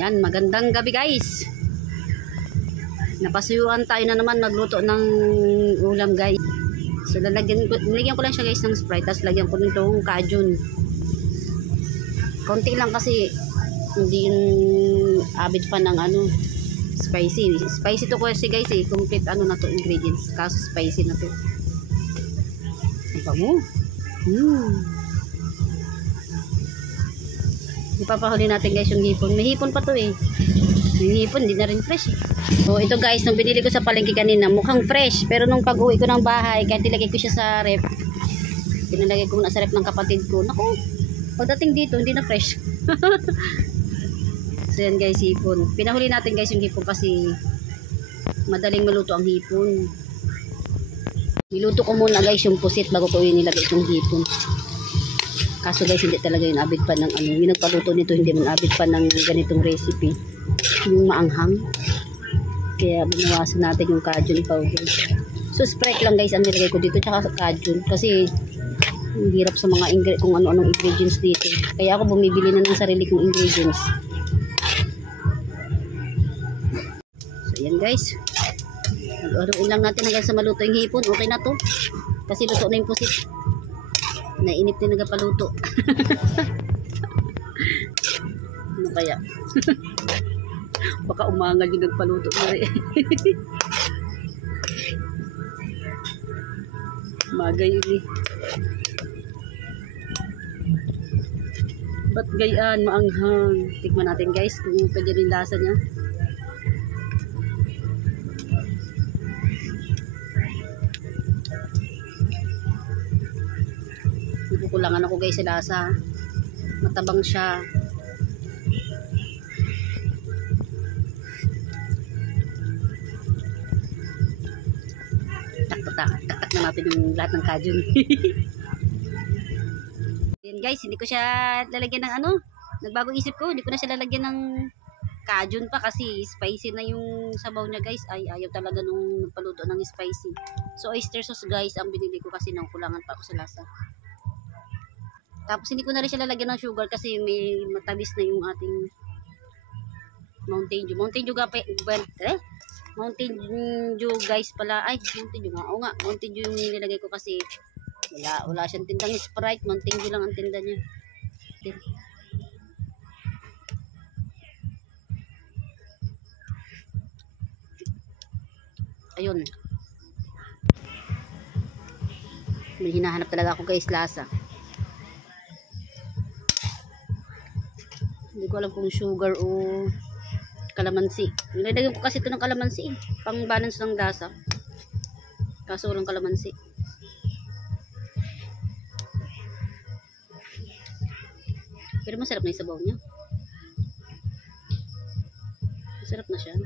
Yan, magandang gabi guys. Napasuyuan tayo na naman magluto ng ulam guys. So nilagyan ko lang siya guys ng Sprite, tapos lagyan ko nitong Cajun. Konti lang kasi hindi yung abit pa ng ano, spicy. Spicy to kasi guys eh, complete ano na to ingredients, kaso spicy na to. Iba mo. Ipapahuli natin guys yung hipon. May hipon pa to eh. Yung hipon hindi na rin fresh eh. So ito guys, nung binili ko sa palengke kanina, mukhang fresh. Pero nung pag-uwi ko ng bahay, kahit nilagay ko siya sa ref, pinalagay ko muna sa ref ng kapatid ko. Naku, pagdating dito hindi na fresh. So yan guys, hipon. Pinahuli natin guys yung hipon kasi madaling maluto ang hipon. Niluto ko muna guys yung pusit bago ko nilagay itong hipon. Kaso guys, hindi talaga yung abit pa ng ano, yung nagpaluto nito hindi man abit pa ng ganitong recipe, yung maanghang. Kaya binawasan natin yung Cajun powder. So Sprite lang guys ang nilagay ko dito, tsaka Cajun, kasi ang hirap sa mga kung ano-anong ingredients dito. Kaya ako bumibili na ng sarili kong ingredients. So yan guys, nag-aruin lang natin hanggang sa maluto yung hipon. Okay na to, kasi luto na yung pusit. Nainip din nagapaluto. Ano kaya? Baka umangal yung nagpaluto na rin. Magay yun eh. Ba't gayaan maanghang? Tikman natin guys kung pwede rin lasa niya. Kulangan ako guys sa lasa. Matabang siya. Tak na natin yung lahat ng Cajun. Yan guys, hindi ko siya lalagyan ng ano, nagbago isip ko, hindi ko na siya lalagyan ng Cajun pa kasi spicy na yung sabaw niya guys. Ay, ayaw talaga nung paluto ng spicy. So oyster sauce guys ang binili ko kasi nang kulangan pa ako sa lasa. Tapos hindi ko na rin siya lalagyan ng sugar kasi may matamis na yung ating Mountain Dew. Mountain Dew Mountain Dew guys pala. Ay, Mountain Dew nga. Oo nga, Mountain Dew yung nilagay ko kasi wala siyang tindang Sprite. Mountain Dew lang ang tinda niya. Ayun. May hinahanap talaga ako guys, lasa. Hindi ko alam kung sugar o kalamansi. Nilagyan ko kasi ito ng kalamansi eh, pang balance ng lasa. Kaso walang kalamansi. Pero masarap na yung sabaw niya. Masarap na siya.